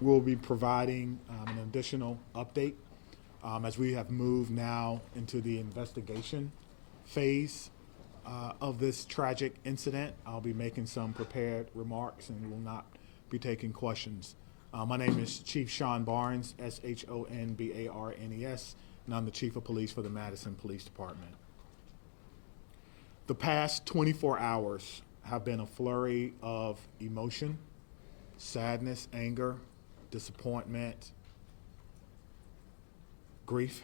We'll be providing an additional update as we have moved now into the investigation phase of this tragic incident. I'll be making some prepared remarks and will not be taking questions. My name is Chief Sean Barnes, Shonbarnes, and I'm the Chief of Police for the Madison Police Department. The past 24 hours have been a flurry of emotion, sadness, anger, disappointment, grief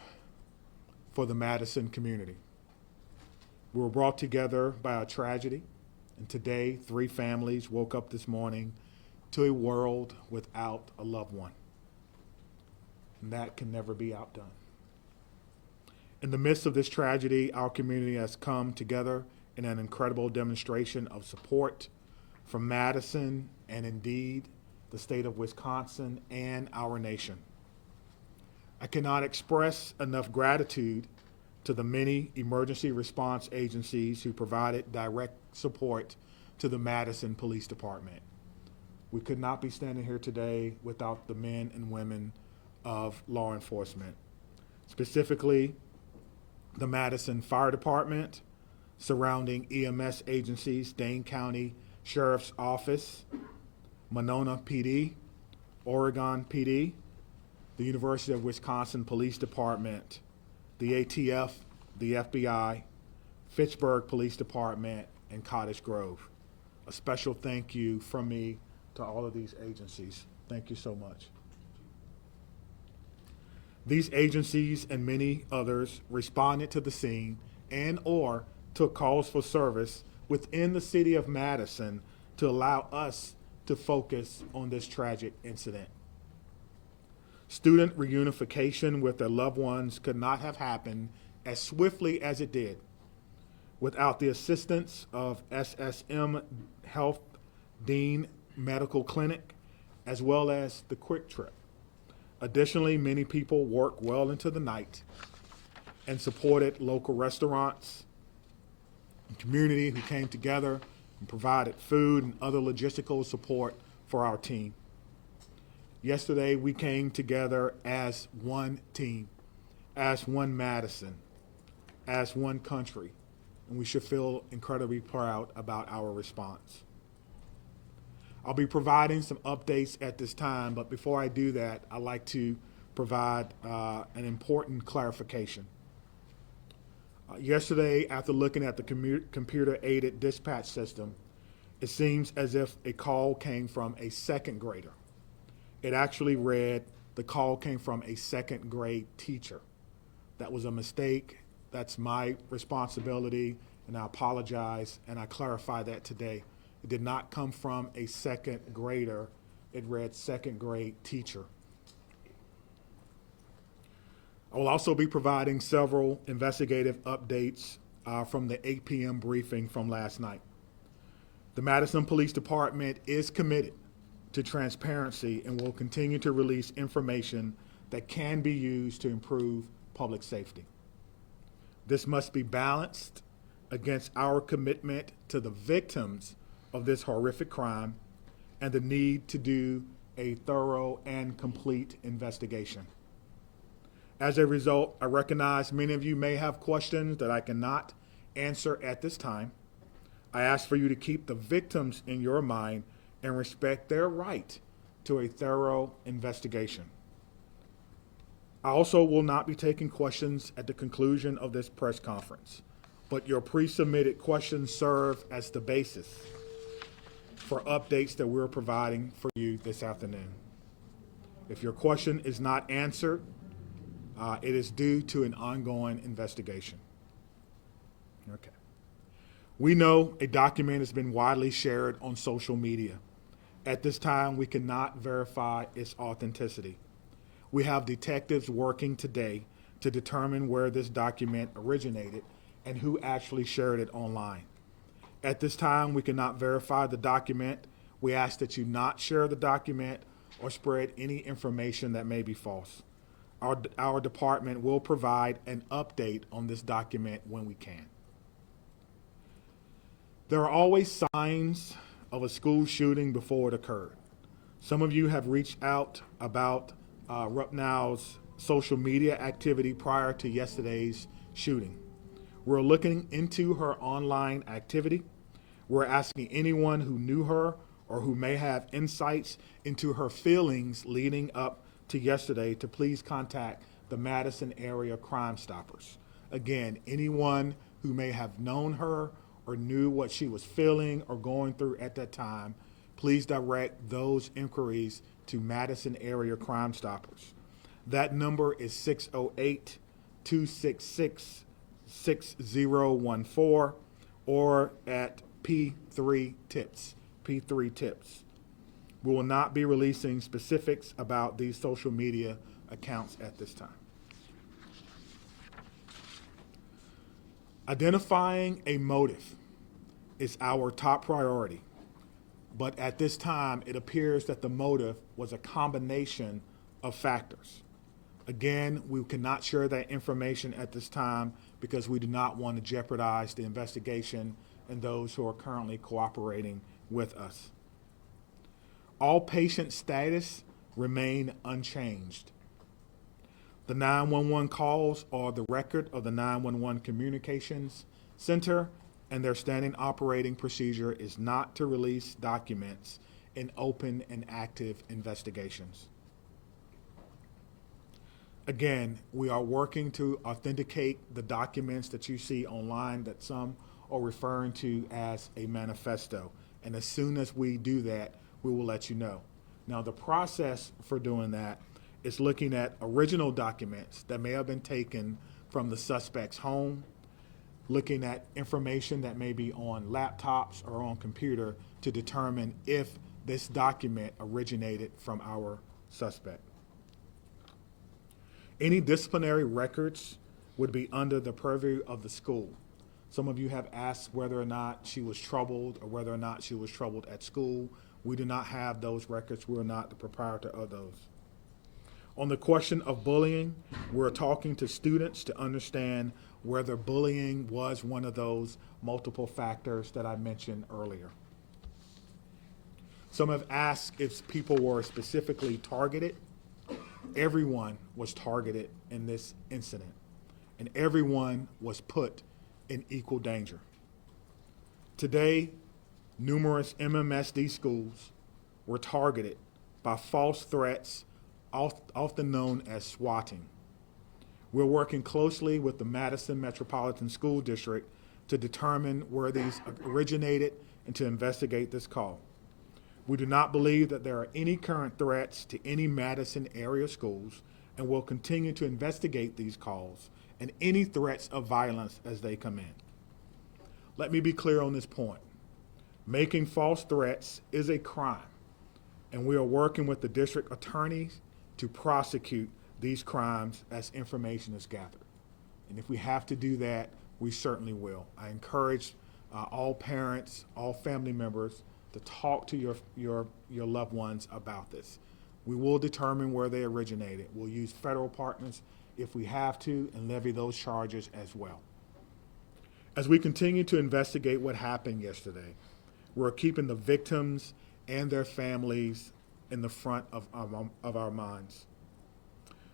for the Madison community. We were brought together by a tragedy, and today 3 families woke up this morning to a world without a loved one. And that can never be outdone. In the midst of this tragedy, our community has come together in an incredible demonstration of support from Madison and indeed the state of Wisconsin and our nation. I cannot express enough gratitude to the many emergency response agencies who provided direct support to the Madison Police Department. We could not be standing here today without the men and women of law enforcement, specifically the Madison Fire Department, surrounding EMS agencies, Dane County Sheriff's Office, Monona PD, Oregon PD, the University of Wisconsin Police Department, the ATF, the FBI, Fitchburg Police Department, and Cottage Grove. A special thank you from me to all of these agencies. Thank you so much. These agencies and many others responded to the scene and or took calls for service within the city of Madison to allow us to focus on this tragic incident. Student reunification with their loved ones could not have happened as swiftly as it did without the assistance of SSM Health Dean Medical Clinic as well as the Quick Trip. Additionally, many people worked well into the night and supported local restaurants and community who came together and provided food and other logistical support for our team. Yesterday, we came together as one team, as one Madison, as one country, and we should feel incredibly proud about our response. I'll be providing some updates at this time, but before I do that, I'd like to provide an important clarification. Yesterday, after looking at the computer-aided dispatch system, it seems as if a call came from a second grader. It actually read, the call came from a second grade teacher. That was a mistake. That's my responsibility, and I apologize, and I clarify that today. It did not come from a second grader. It read second grade teacher. I will also be providing several investigative updates from the 8 p.m. briefing from last night. The Madison Police Department is committed to transparency and will continue to release information that can be used to improve public safety. This must be balanced against our commitment to the victims of this horrific crime and the need to do a thorough and complete investigation. As a result, I recognize many of you may have questions that I cannot answer at this time. I ask for you to keep the victims in your mind and respect their right to a thorough investigation. I also will not be taking questions at the conclusion of this press conference, but your pre-submitted questions serve as the basis for updates that we're providing for you this afternoon. If your question is not answered, it is due to an ongoing investigation. Okay. We know a document has been widely shared on social media. At this time, we cannot verify its authenticity. We have detectives working today to determine where this document originated and who actually shared it online. At this time, we cannot verify the document. We ask that you not share the document or spread any information that may be false. Our department will provide an update on this document when we can. There are always signs of a school shooting before it occurred. Some of you have reached out about Rupnow's social media activity prior to yesterday's shooting. We're looking into her online activity. We're asking anyone who knew her or who may have insights into her feelings leading up to yesterday to please contact the Madison Area Crime Stoppers. Again, anyone who may have known her or knew what she was feeling or going through at that time, please direct those inquiries to Madison Area Crime Stoppers. That number is 608-266-6014 or at P3 Tips. P3 Tips. We will not be releasing specifics about these social media accounts at this time. Identifying a motive is our top priority, but at this time, it appears that the motive was a combination of factors. Again, we cannot share that information at this time because we do not want to jeopardize the investigation and those who are currently cooperating with us. All patient status remain unchanged. The 911 calls are the record of the 911 Communications Center, and their standing operating procedure is not to release documents in open and active investigations. Again, we are working to authenticate the documents that you see online that some are referring to as a manifesto. And as soon as we do that, we will let you know. Now, the process for doing that is looking at original documents that may have been taken from the suspect's home, looking at information that may be on laptops or on computer to determine if this document originated from our suspect. Any disciplinary records would be under the purview of the school. Some of you have asked whether or not she was troubled or whether or not she was troubled at school. We do not have those records. We're not the proprietor of those. On the question of bullying, we're talking to students to understand whether bullying was one of those multiple factors that I mentioned earlier. Some have asked if people were specifically targeted. Everyone was targeted in this incident, and everyone was put in equal danger. Today, numerous MMSD schools were targeted by false threats, often known as swatting. We're working closely with the Madison Metropolitan School District to determine where these originated and to investigate this call. We do not believe that there are any current threats to any Madison area schools, and will continue to investigate these calls and any threats of violence as they come in. Let me be clear on this point. Making false threats is a crime, and we are working with the district attorneys to prosecute these crimes as information is gathered. And if we have to do that, we certainly will. I encourage all parents, all family members to talk to your loved ones about this. We will determine where they originated. We'll use federal partners if we have to and levy those charges as well. As we continue to investigate what happened yesterday, we're keeping the victims and their families in the front of our minds.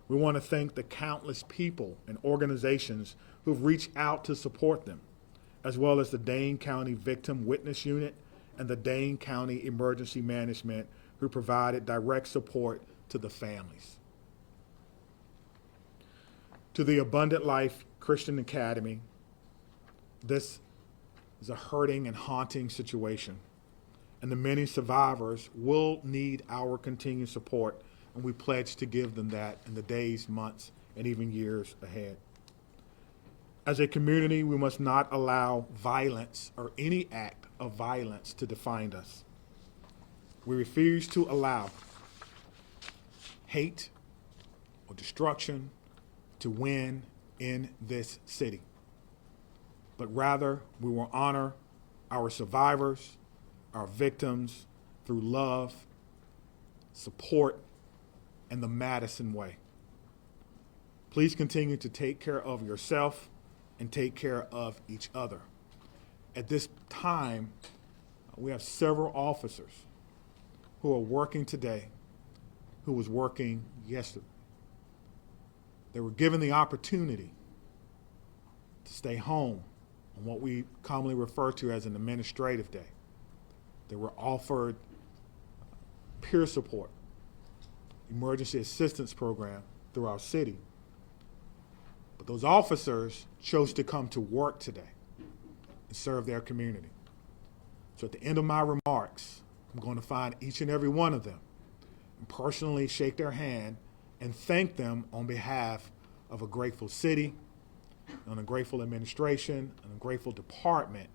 We want to thank the countless people and organizations who've reached out to support them, as well as the Dane County Victim Witness Unit and the Dane County Emergency Management, who provided direct support to the families. To the Abundant Life Christian Academy, this is a hurting and haunting situation, and the many survivors will need our continued support, and we pledge to give them that in the days, months, and even years ahead. As a community, we must not allow violence or any act of violence to define us. We refuse to allow hate or destruction to win in this city, but rather we will honor our survivors, our victims through love, support, and the Madison way. Please continue to take care of yourself and take care of each other. At this time, we have several officers who who are working today who was working yesterday. They were given the opportunity to stay home on what we commonly refer to as an administrative day. They were offered peer support, emergency assistance program through our city. But those officers chose to come to work today and serve their community. So at the end of my remarks, I'm going to find each and every one of them and personally shake their hand and thank them on behalf of a grateful city, and a grateful administration, and a grateful department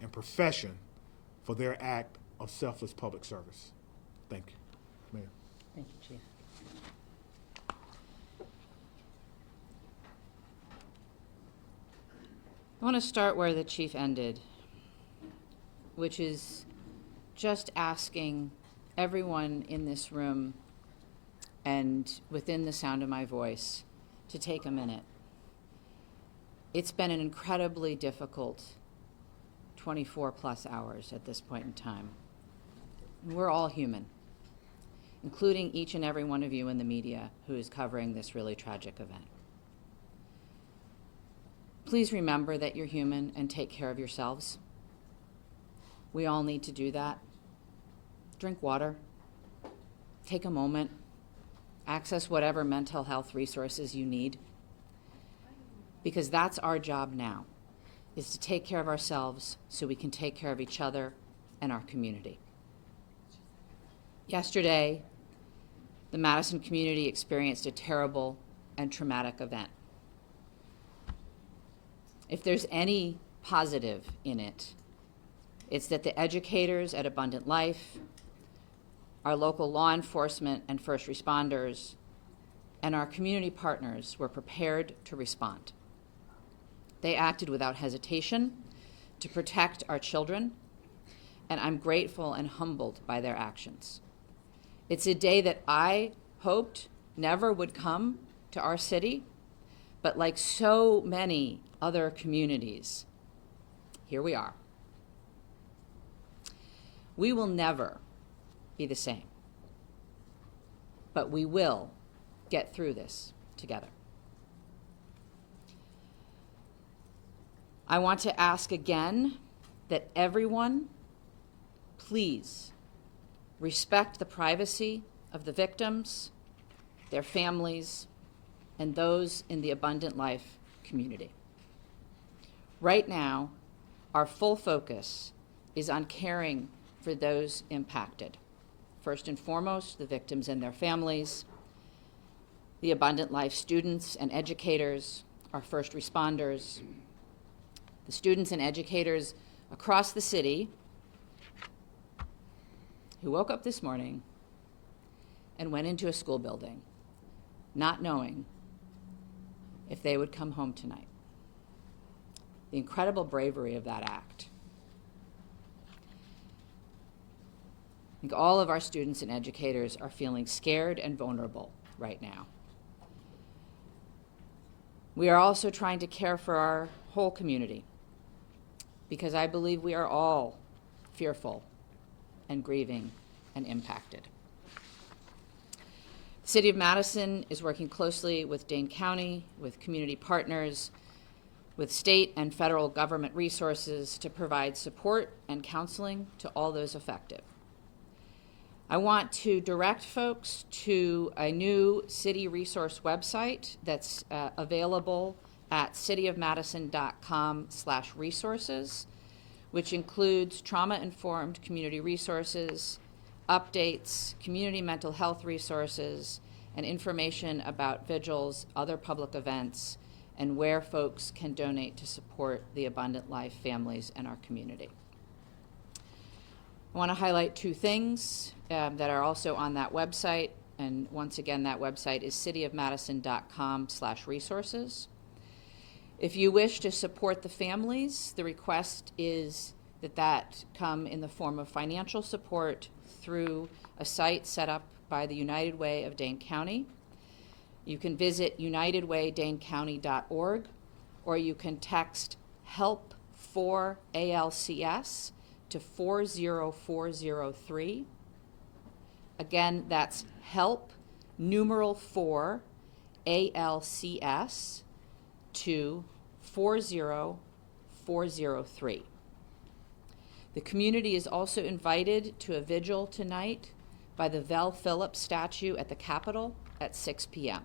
and profession for their act of selfless public service. Thank you, Mayor. Thank you, Chief. I want to start where the Chief ended, which is just asking everyone in this room and within the sound of my voice to take a minute. It's been an incredibly difficult 24 plus hours at this point in time. And we're all human, including each and every one of you in the media who is covering this really tragic event. Please remember that you're human and take care of yourselves. We all need to do that. Drink water. Take a moment. Access whatever mental health resources you need. Because that's our job now, is to take care of ourselves so we can take care of each other and our community. Yesterday, the Madison community experienced a terrible and traumatic event. If there's any positive in it, it's that the educators at Abundant Life, our local law enforcement and first responders, and our community partners were prepared to respond. They acted without hesitation to protect our children, and I'm grateful and humbled by their actions. It's a day that I hoped never would come to our city, but like so many other communities, here we are. We will never be the same, but we will get through this together. I want to ask again that everyone, please respect the privacy of the victims, their families, and those in the Abundant Life community. Right now, our full focus is on caring for those impacted. First and foremost, the victims and their families, the Abundant Life students and educators, our first responders, the students and educators across the city who woke up this morning and went into a school building not knowing if they would come home tonight. The incredible bravery of that act. I think all of our students and educators are feeling scared and vulnerable right now. We are also trying to care for our whole community, because I believe we are all fearful and grieving and impacted. The City of Madison is working closely with Dane County, with community partners, with state and federal government resources to provide support and counseling to all those affected. I want to direct folks to a new city resource website that's available at cityofmadison.com/resources, which includes trauma-informed community resources, updates, community mental health resources, and information about vigils, other public events, and where folks can donate to support the Abundant Life families in our community. I want to highlight two things that are also on that website, and once again, that website is cityofmadison.com/resources. If you wish to support the families, the request is that come in the form of financial support through a site set up by the United Way of Dane County. You can visit unitedwaydanecounty.org, or you can text HELP for ALCS to 40403. Again, that's help, numeral 4, ALCS, to 40403. The community is also invited to a vigil tonight by the Vel Phillips statue at the Capitol at 6 p.m.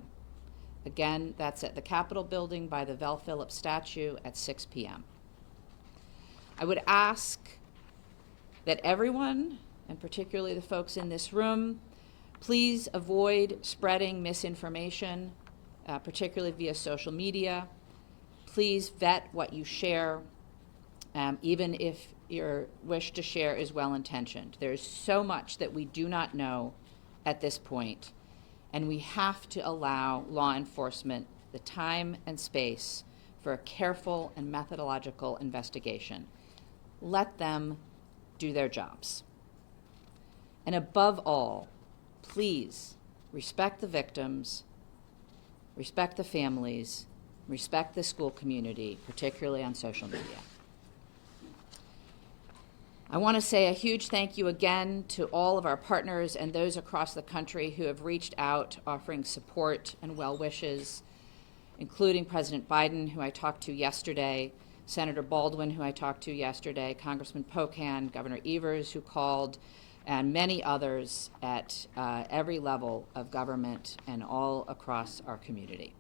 Again, that's at the Capitol building by the Vel Phillips statue at 6 p.m. I would ask that everyone, and particularly the folks in this room, please avoid spreading misinformation, particularly via social media. Please vet what you share, even if your wish to share is well-intentioned. There's so much that we do not know at this point, and we have to allow law enforcement the time and space for a careful and methodological investigation. Let them do their jobs. And above all, please respect the victims, respect the families, respect the school community, particularly on social media. I want to say a huge thank you again to all of our partners and those across the country who have reached out offering support and well wishes, including President Biden, who I talked to yesterday, Senator Baldwin, who I talked to yesterday, Congressman Pocan, Governor Evers, who called, and many others at every level of government and all across our community.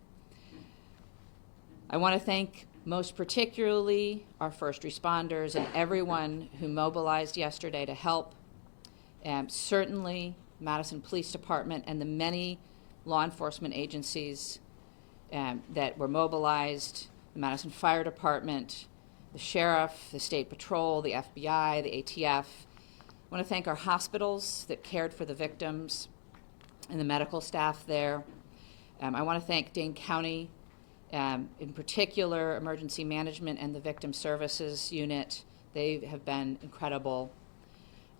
I want to thank most particularly our first responders and everyone who mobilized yesterday to help. Certainly Madison Police Department and the many law enforcement agencies that were mobilized, the Madison Fire Department, the Sheriff, the State Patrol, the FBI, the ATF. I want to thank our hospitals that cared for the victims and the medical staff there. I want to thank Dane County, in particular, Emergency Management and the Victim Services Unit. They have been incredible.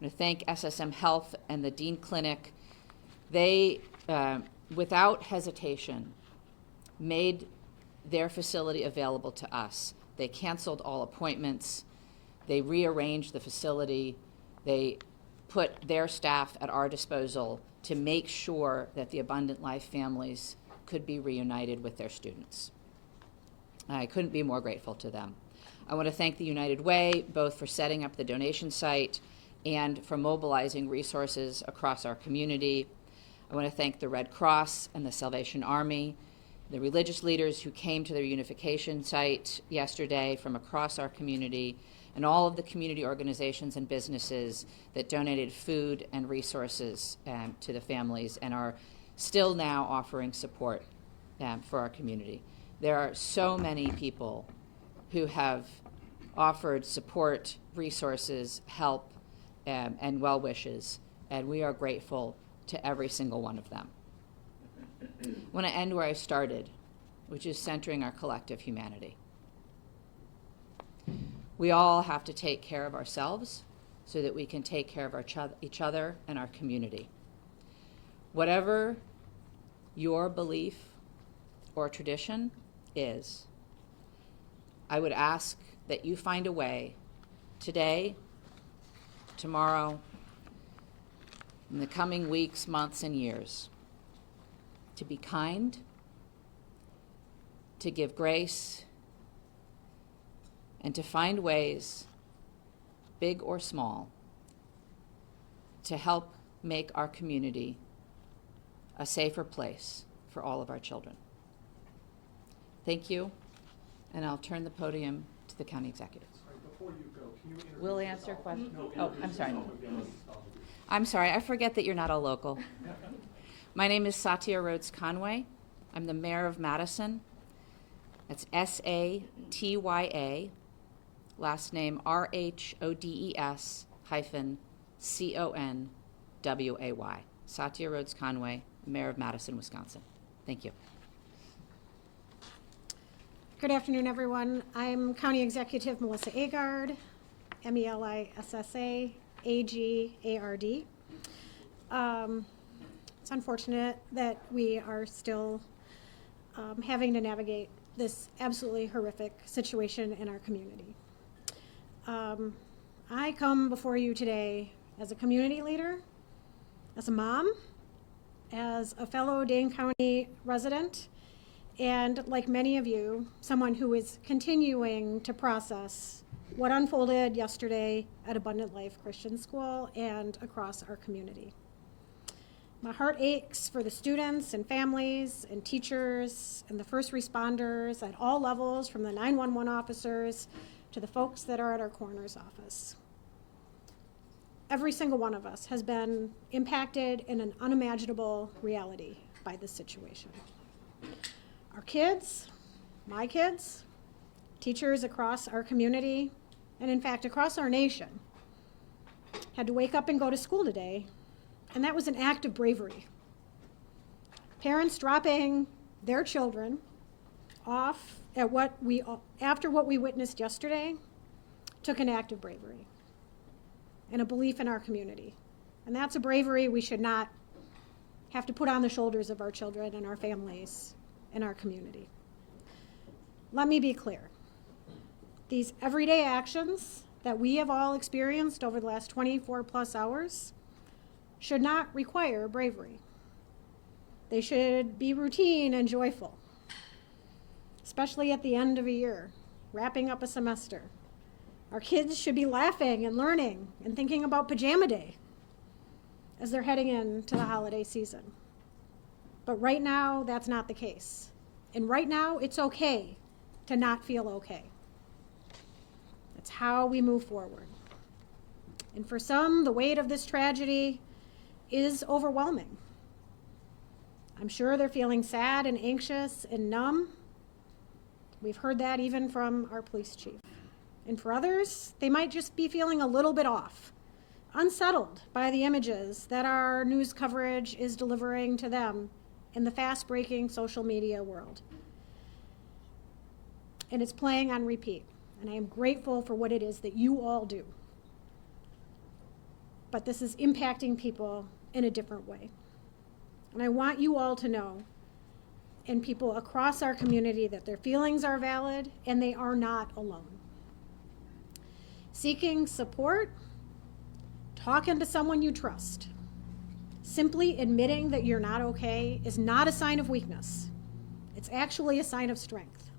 I want to thank SSM Health and the Dean Clinic. They, without hesitation, made their facility available to us. They canceled all appointments. They rearranged the facility. They put their staff at our disposal to make sure that the Abundant Life families could be reunited with their students. I couldn't be more grateful to them. I want to thank the United Way, both for setting up the donation site and for mobilizing resources across our community. I want to thank the Red Cross and the Salvation Army, the religious leaders who came to the reunification site yesterday from across our community, and all of the community organizations and businesses that donated food and resources to the families and are still now offering support for our community. There are so many people who have offered support, resources, help, and well wishes, and we are grateful to every single one of them. I want to end where I started, which is centering our collective humanity. We all have to take care of ourselves so that we can take care of each other and our community. Whatever your belief or tradition is, I would ask that you find a way today, tomorrow, in the coming weeks, months, and years to be kind, to give grace, and to find ways, big or small, to help make our community a safer place for all of our children. Thank you, and I'll turn the podium to the county executive. Sorry, before you go, can you introduce We'll yourself? answer questions. No, Oh, introduce I'm sorry. yourself again. I'm sorry, I forget that you're not a local. My name is Satya Rhodes Conway. I'm the mayor of Madison. That's S-A-T-Y-A, last name R-H-O-D-E-S-C-O-N-W-A-Y. Satya Rhodes Conway, mayor of Madison, Wisconsin. Thank you. Good afternoon, everyone. I'm County Executive Melissa Agard, M-E-L-I-S-S-A, A-G-A-R-D. It's unfortunate that we are still having to navigate this absolutely horrific situation in our community. I come before you today as a community leader, as a mom, as a fellow Dane County resident, and like many of you, someone who is continuing to process what unfolded yesterday at Abundant Life Christian School and across our community. My heart aches for the students and families and teachers and the first responders at all levels, from the 911 officers to the folks that are at our coroner's office. Every single one of us has been impacted in an unimaginable reality by this situation. Our kids, my kids, teachers across our community, and in fact across our nation, had to wake up and go to school today, and that was an act of bravery. Parents dropping their children off at after what we witnessed yesterday took an act of bravery and a belief in our community. And that's a bravery we should not have to put on the shoulders of our children and our families and our community. Let me be clear. These everyday actions that we have all experienced over the last 24 plus hours should not require bravery. They should be routine and joyful, especially at the end of a year, wrapping up a semester. Our kids should be laughing and learning and thinking about pajama day as they're heading into the holiday season. But right now, that's not the case. And right now, it's okay to not feel okay. That's how we move forward. And for some, the weight of this tragedy is overwhelming. I'm sure they're feeling sad and anxious and numb. We've heard that even from our police chief. And for others, they might just be feeling a little bit off, unsettled by the images that our news coverage is delivering to them in the fast-breaking social media world. And it's playing on repeat. And I am grateful for what it is that you all do. But this is impacting people in a different way. And I want you all to know, and people across our community, that their feelings are valid and they are not alone. Seeking support, talking to someone you trust, simply admitting that you're not okay is not a sign of weakness. It's actually a sign of strength.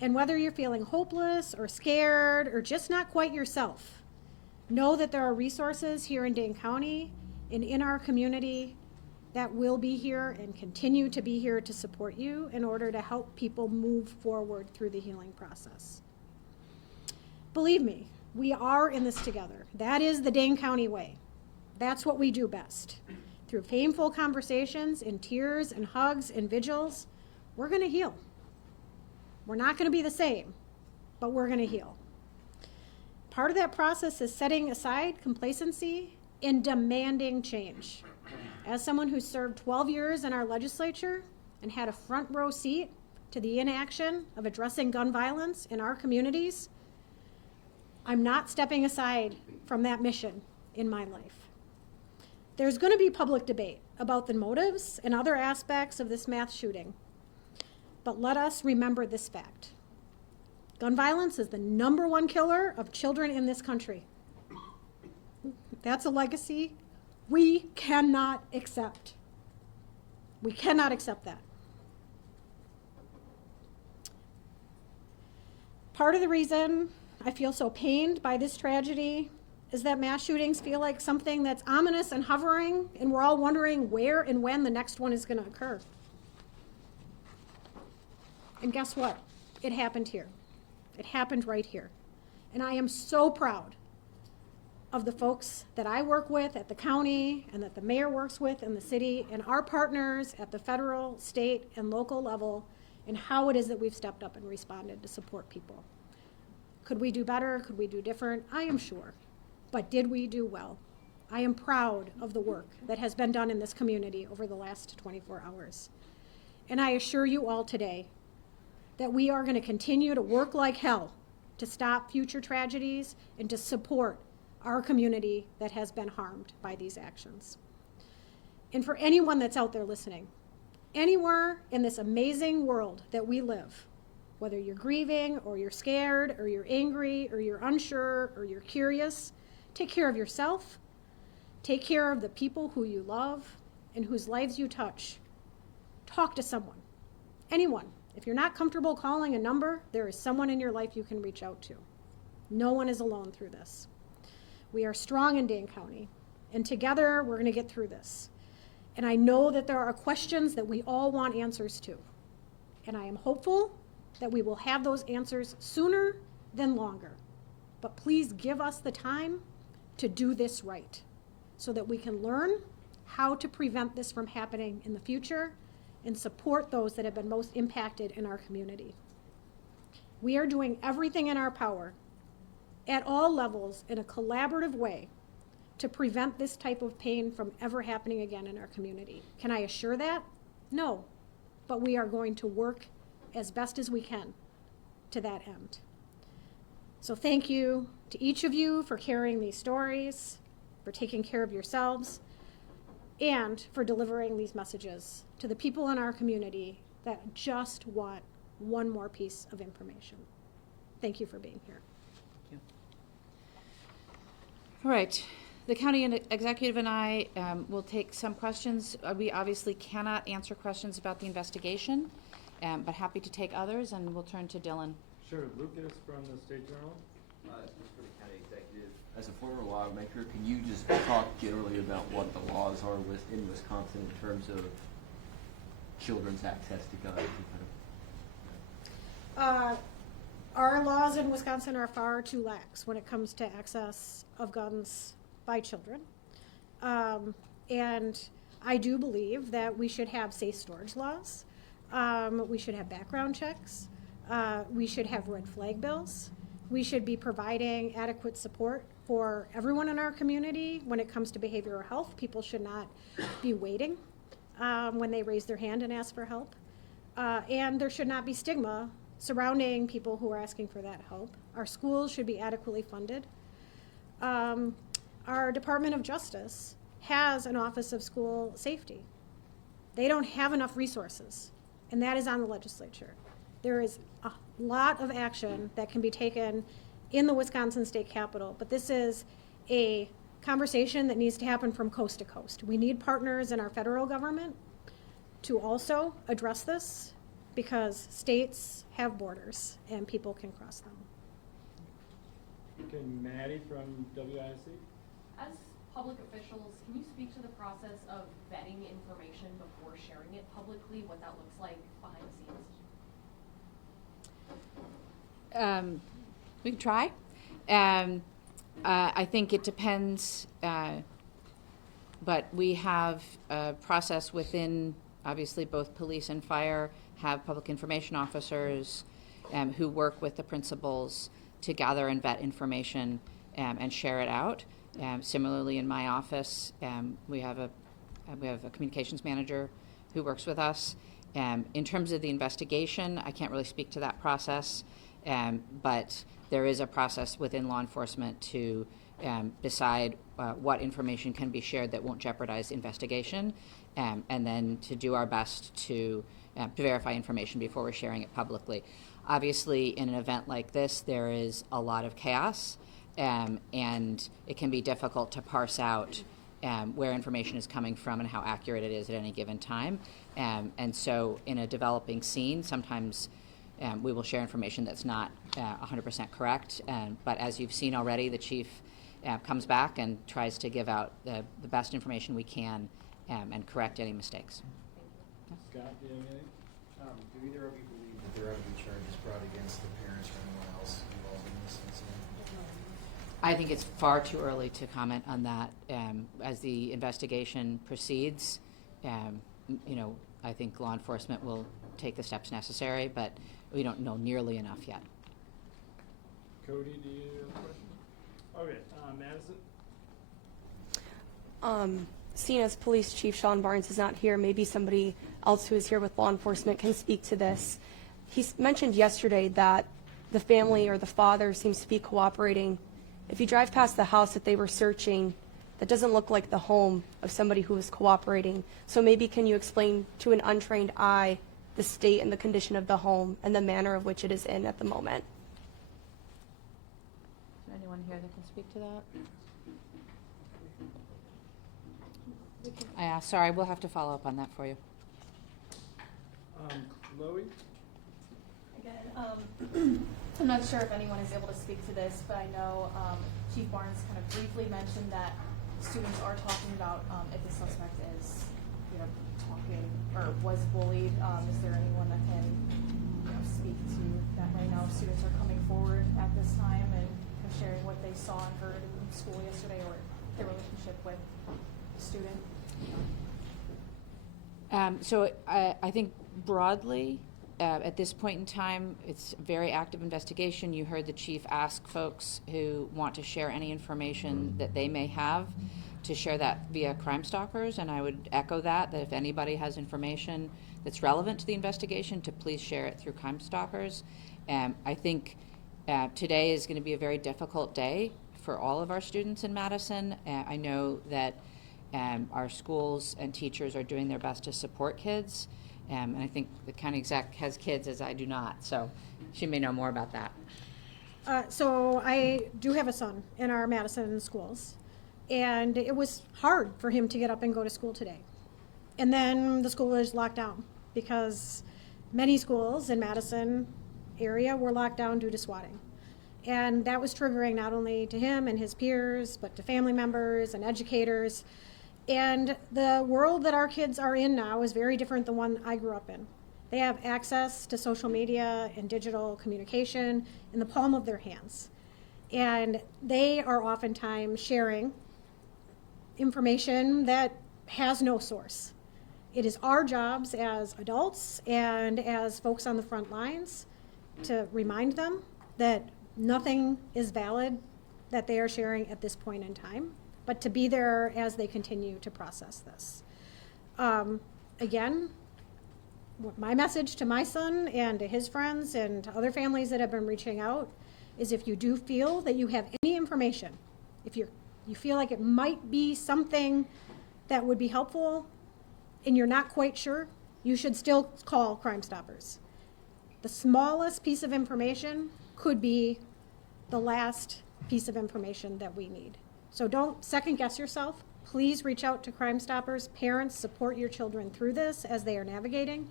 And whether you're feeling hopeless or scared or just not quite yourself, know that there are resources here in Dane County and in our community that will be here and continue to be here to support you in order to help people move forward through the healing process. Believe me, we are in this together. That is the Dane County way. That's what we do best. Through painful conversations and tears and hugs and vigils, we're going to heal. We're not going to be the same, but we're going to heal. Part of that process is setting aside complacency and demanding change. As someone who served 12 years in our legislature and had a front row seat to the inaction of addressing gun violence in our communities, I'm not stepping aside from that mission in my life. There's going to be public debate about the motives and other aspects of this mass shooting, but let us remember this fact. Gun violence is the #1 killer of children in this country. That's a legacy we cannot accept. We cannot accept that. Part of the reason I feel so pained by this tragedy is that mass shootings feel like something that's ominous and hovering, and we're all wondering where and when the next one is going to occur. And guess what? It happened here. It happened right here. And I am so proud of the folks that I work with at the county and that the mayor works with in the city and our partners at the federal, state, and local level, and how it is that we've stepped up and responded to support people. Could we do better? Could we do different? I am sure. But did we do well? I am proud of the work that has been done in this community over the last 24 hours. And I assure you all today that we are going to continue to work like hell to stop future tragedies and to support our community that has been harmed by these actions. And for anyone that's out there listening, anywhere in this amazing world that we live, whether you're grieving or you're scared or you're angry or you're unsure or you're curious, take care of yourself, Take care of the people who you love and whose lives you touch. Talk to someone, anyone. If you're not comfortable calling a number, there is someone in your life you can reach out to. No one is alone through this. We are strong in Dane County, and together we're going to get through this. And I know that there are questions that we all want answers to. And I am hopeful that we will have those answers sooner than longer. But please give us the time to do this right so that we can learn how to prevent this from happening in the future and support those that have been most impacted in our community. We are doing everything in our power at all levels in a collaborative way to prevent this type of pain from ever happening again in our community. Can I assure that? No, but we are going to work as best as we can to that end. So thank you to each of you for carrying these stories, for taking care of yourselves, and for delivering these messages to the people in our community that just want one more piece of information. Thank you for being here. All right. The county executive and I will take some questions. We obviously cannot answer questions about the investigation, but happy to take others, and we'll turn to Dylan. Sure, Lucas from the State Journal. Just for the county executive, as a former lawmaker, can you just talk generally about what the laws are in Wisconsin in terms of children's access to guns? Our laws in Wisconsin are far too lax when it comes to access of guns by children. And I do believe that we should have safe storage laws. We should have background checks. We should have red flag bills. We should be providing adequate support for everyone in our community when it comes to behavioral health. People should not be waiting when they raise their hand and ask for help. And there should not be stigma surrounding people who are asking for that help. Our schools should be adequately funded. Our Department of Justice has an Office of School Safety. They don't have enough resources, and that is on the legislature. There is a lot of action that can be taken in the Wisconsin State Capitol, but this is a conversation that needs to happen from coast to coast. We need partners in our federal government to also address this because states have borders and people can cross them. Okay, Maddie from WISC. As public officials, can you speak to the process of vetting information before sharing it publicly, what that looks like behind the scenes? We can try. I think it depends, but we have a process within, obviously, both police and fire have public information officers who work with the principals to gather and vet information and share it out. Similarly, in my office, we have a communications manager who works with us. In terms of the investigation, I can't really speak to that process, but there is a process within law enforcement to decide what information can be shared that won't jeopardize the investigation, and then to do our best to verify information before we're sharing it publicly. Obviously, in an event like this, there is a lot of chaos, and it can be difficult to parse out where information is coming from and how accurate it is at any given time. And so in a developing scene, sometimes we will share information that's not 100% correct. But as you've seen already, the chief comes back and tries to give out the best information we can and correct any mistakes. Scott, do you have anything? Do either of you believe that there are any charges brought against the parents or anyone else involved in this incident? I think it's far too early to comment on that. As the investigation proceeds, I think law enforcement will take the steps necessary, but we don't know nearly enough yet. Cody, do you have a question? Okay, Madison? Seeing as Police Chief Sean Barnes is not here, maybe somebody else who is here with law enforcement can speak to this. He mentioned yesterday that the family or the father seems to be cooperating. If you drive past the house that they were searching, that doesn't look like the home of somebody who is cooperating. So maybe can you explain to an untrained eye the state and the condition of the home and the manner of which it is in at the moment? Is there anyone here that can speak to that? Sorry, we'll have to follow up on that for you. Chloe? Again, I'm not sure if anyone is able to speak to this, but I know Chief Barnes kind of briefly mentioned that students are talking about if the suspect is, talking or was bullied. Is there anyone that can, speak to that right now? If students are coming forward at this time and sharing what they saw and heard in school yesterday, or their relationship with the student. So I think broadly, at this point in time, it's a very active investigation. You heard the chief ask folks who want to share any information that they may have to share that via Crime Stoppers, and I would echo that if anybody has information that's relevant to the investigation, to please share it through Crime Stoppers. I think today is going to be a very difficult day for all of our students in Madison. I know that our schools and teachers are doing their best to support kids. And I think the county exec has kids, as I do not, so she may know more about that. So I do have a son in our Madison schools, and it was hard for him to get up and go to school today. And then the school was locked down because many schools in Madison area were locked down due to swatting. And that was triggering not only to him and his peers, but to family members and educators. And the world that our kids are in now is very different than the one I grew up in. They have access to social media and digital communication in the palm of their hands. And they are oftentimes sharing information that has no source. It is our jobs as adults and as folks on the front lines to remind them that nothing is valid that they are sharing at this point in time, but to be there as they continue to process this. Again, my message to my son and to his friends and to other families that have been reaching out is, if you do feel that you have any information, if you feel like it might be something that would be helpful and you're not quite sure, you should still call Crime Stoppers. The smallest piece of information could be the last piece of information that we need. So don't second guess yourself. Please reach out to Crime Stoppers. Parents, support your children through this as they are navigating.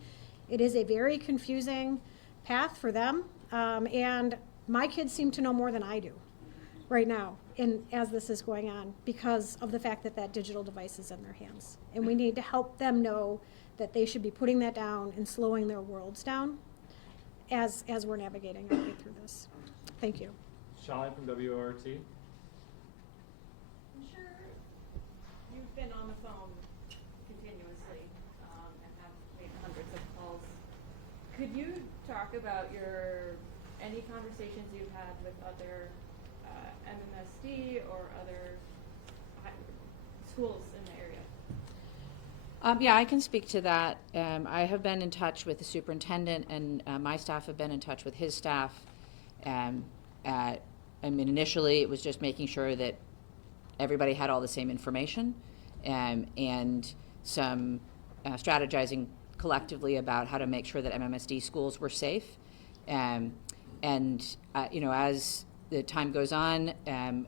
It is a very confusing path for them, and my kids seem to know more than I do right now as this is going on, because of the fact that that digital device is in their hands. And we need to help them know that they should be putting that down and slowing their worlds down as we're navigating our way through this. Thank you. Shine from WORT. I'm sure you've been on the phone continuously and have made hundreds of calls. Could you talk about any conversations you've had with other MMSD or other schools in the area? Yeah, I can speak to that. I have been in touch with the superintendent, and my staff have been in touch with his staff. Initially, it was just making sure that everybody had all the same information, and some strategizing collectively about how to make sure that MMSD schools were safe. As the time goes on,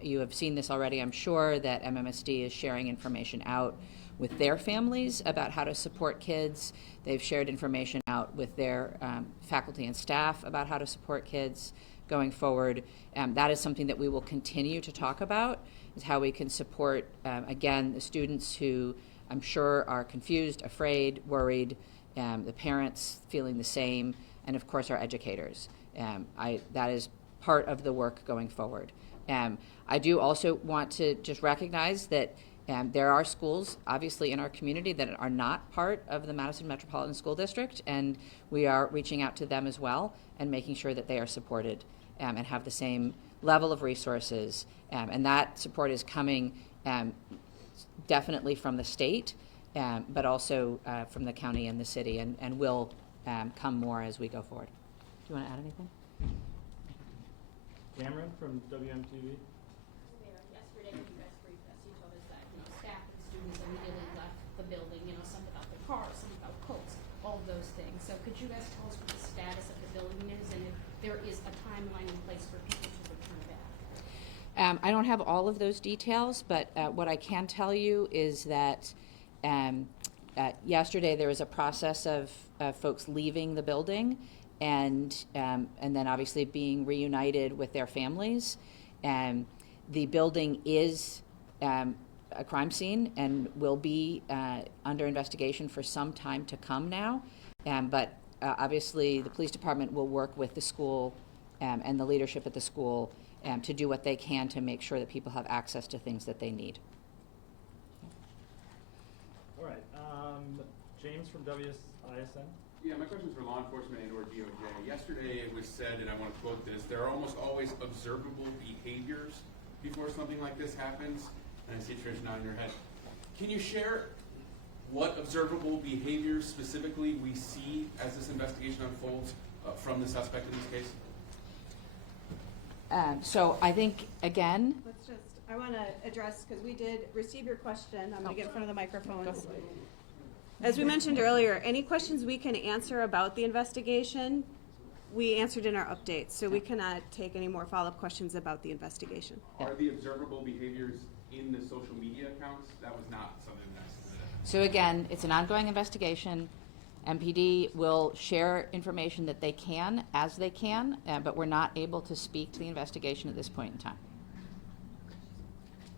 you have seen this already, I'm sure, that MMSD is sharing information out with their families about how to support kids. They've shared information out with their faculty and staff about how to support kids going forward. That is something that we will continue to talk about, is how we can support, again, the students who I'm sure are confused, afraid, worried, the parents feeling the same, and of course our educators. That is part of the work going forward. I do also want to just recognize that there are schools, obviously, in our community that are not part of the Madison Metropolitan School District, and we are reaching out to them as well and making sure that they are supported and have the same level of resources. And that support is coming definitely from the state, but also from the county and the city, and will come more as we go forward. Do you want to add anything? Cameron from WMTV. Yesterday when you guys briefed us, you told us that, staff and students immediately left the building, some about their cars, some about coats, all of those things. So could you guys tell us what the status of the building is, and if there is a timeline in place for people to return back? I don't have all of those details, but what I can tell you is that Yesterday, there was a process of folks leaving the building and then obviously being reunited with their families. The building is a crime scene and will be under investigation for some time to come now. But obviously, the police department will work with the school and the leadership at the school to do what they can to make sure that people have access to things that they need. All right, James from WISN. Yeah, my question is for law enforcement and or DOJ. Yesterday it was said, and I want to quote this, there are almost always observable behaviors before something like this happens. And I see Trish nodding her head. Can you share what observable behaviors specifically we see as this investigation unfolds from the suspect in this case? So I think, again, Let's just, I want to address, because we did receive your question. I'm going to get in front of the microphones. As we mentioned earlier, any questions we can answer about the investigation, we answered in our updates. So we cannot take any more follow-up questions about the investigation. Are the observable behaviors in the social media accounts? That was not something that's... so again, it's an ongoing investigation. MPD will share information that they can as they can, but we're not able to speak to the investigation at this point in time.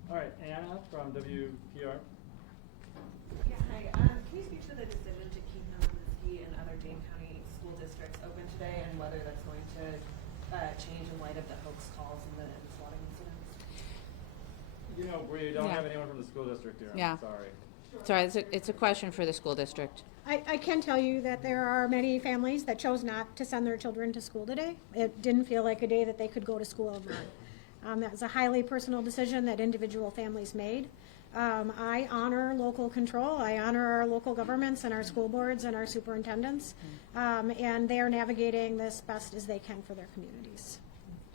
All right, Anna from WPR. Yeah, hi. Can you speak to the decision to keep Madison and other Dane County school districts open today, and whether that's going to change in light of the hoax calls and the swatting incidents? You know, we don't Yeah. have anyone from the school district here. Yeah. I'm sorry. Sorry, it's a question for the school district. I can tell you that there are many families that chose not to send their children to school today. It didn't feel like a day that they could go to school over. That was a highly personal decision that individual families made. I honor local control. I honor our local governments and our school boards and our superintendents, and they are navigating this best as they can for their communities.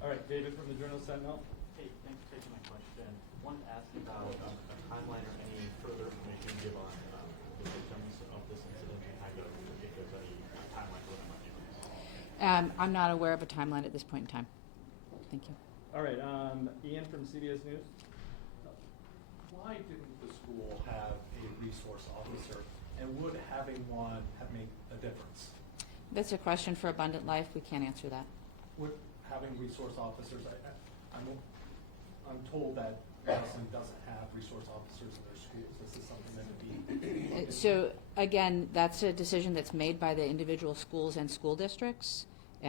All right, David from the Journal Sentinel. Hey, thanks for taking my question. Wanted to ask you about a timeline or any further information you give on the victims of this incident and kind of if there's any timeline for them on it. I'm not aware of a timeline at this point in time. Thank you. All right, Ian from CBS News. Why didn't the school have a resource officer, and would having one have made a difference? That's a question for Abundant Life. We can't answer that. Would having resource officers, I'm told that Madison doesn't have resource officers in their schools. This is something that would be... So again, that's a decision that's made by the individual schools and school districts,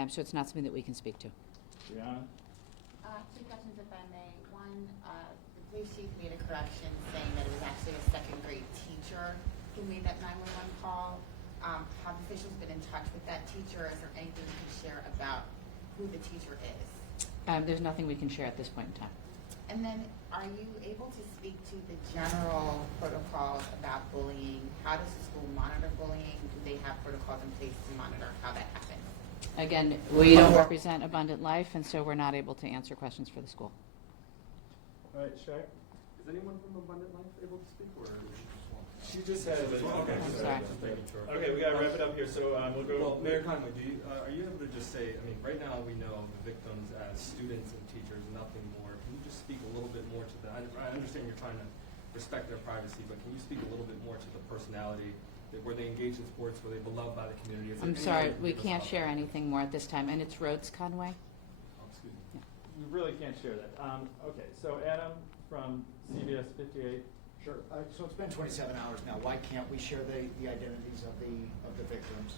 so it's not something that we can speak to. Brianna? Two questions, if I may. One, the police chief made a correction saying that it was actually a second grade teacher who made that 911 call. Have officials been in touch with that teacher? Is there anything you can share about who the teacher is? There's nothing we can share at this point in time. And then, are you able to speak to the general protocols about bullying? How does the school monitor bullying? Do they have protocols in place to monitor how that happens? Again, we don't represent Abundant Life, and so we're not able to answer questions for the school. All right, Shaq? Is anyone from Abundant Life able to speak, or she just had it. Okay, I'm sorry. Okay, we gotta wrap it up here. So we'll go. Well, Mayor Conway, are you able to just say? I mean, right now we know the victims as students and teachers, nothing more. Can you just speak a little bit more to that? I understand you're trying to respect their privacy, but can you speak a little bit more to the personality? Were they engaged in sports? Were they beloved by the community? I'm sorry, we can't share anything more at this time, and it's Rhodes Conway. Oh, excuse me. Yeah. We really can't share that. Okay, so Adam from CBS 58. Sure. So it's been 27 hours now. Why can't we share the identities of the victims?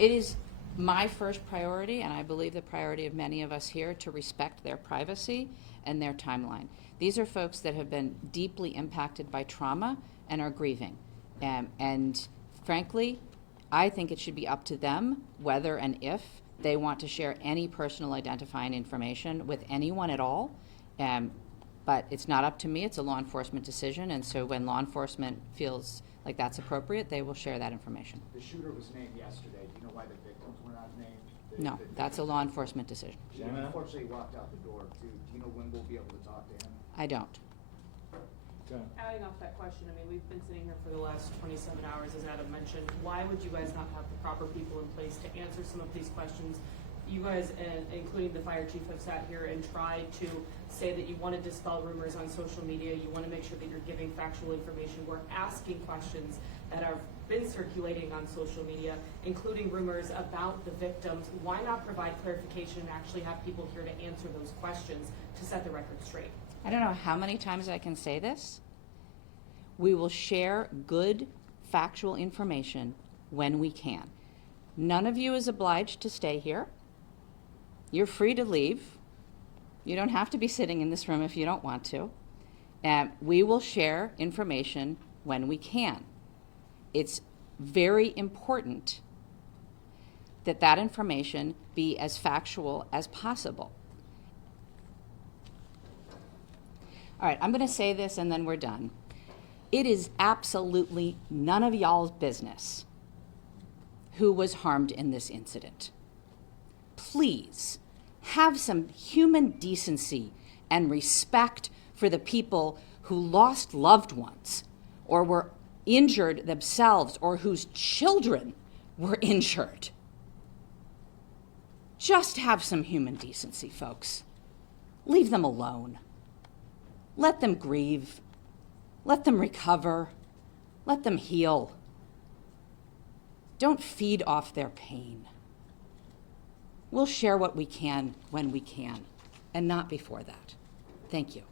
It is my first priority, and I believe the priority of many of us here, to respect their privacy and their timeline. These are folks that have been deeply impacted by trauma and are grieving. And frankly, I think it should be up to them whether and if they want to share any personal identifying information with anyone at all. But it's not up to me. It's a law enforcement decision. And so when law enforcement feels like that's appropriate, they will share that information. The shooter was named yesterday. Do you know why the victims were not named? No, that's a law enforcement decision. He unfortunately walked out the door, too. Do you know when we'll be able to talk to him? I don't. Adding off that question, I mean, we've been sitting here for the last 27 hours, as Adam mentioned. Why would you guys not have the proper people in place to answer some of these questions you guys, including the fire chief, have sat here and tried to say that you want to dispel rumors on social media. You want to make sure that you're giving factual information. We're asking questions that have been circulating on social media, including rumors about the victims. Why not provide clarification and actually have people here to answer those questions to set the record straight? I don't know how many times I can say this. We will share good factual information when we can. None of you is obliged to stay here. You're free to leave. You don't have to be sitting in this room if you don't want to. We will share information when we can. It's very important that that information be as factual as possible. All right, I'm going to say this and then we're done. It is absolutely none of y'all's business who was harmed in this incident. Please have some human decency and respect for the people who lost loved ones or were injured themselves or whose children were injured. Just have some human decency, folks. Leave them alone. Let them grieve. Let them recover. Let them heal. Don't feed off their pain. We'll share what we can when we can, and not before that. Thank you.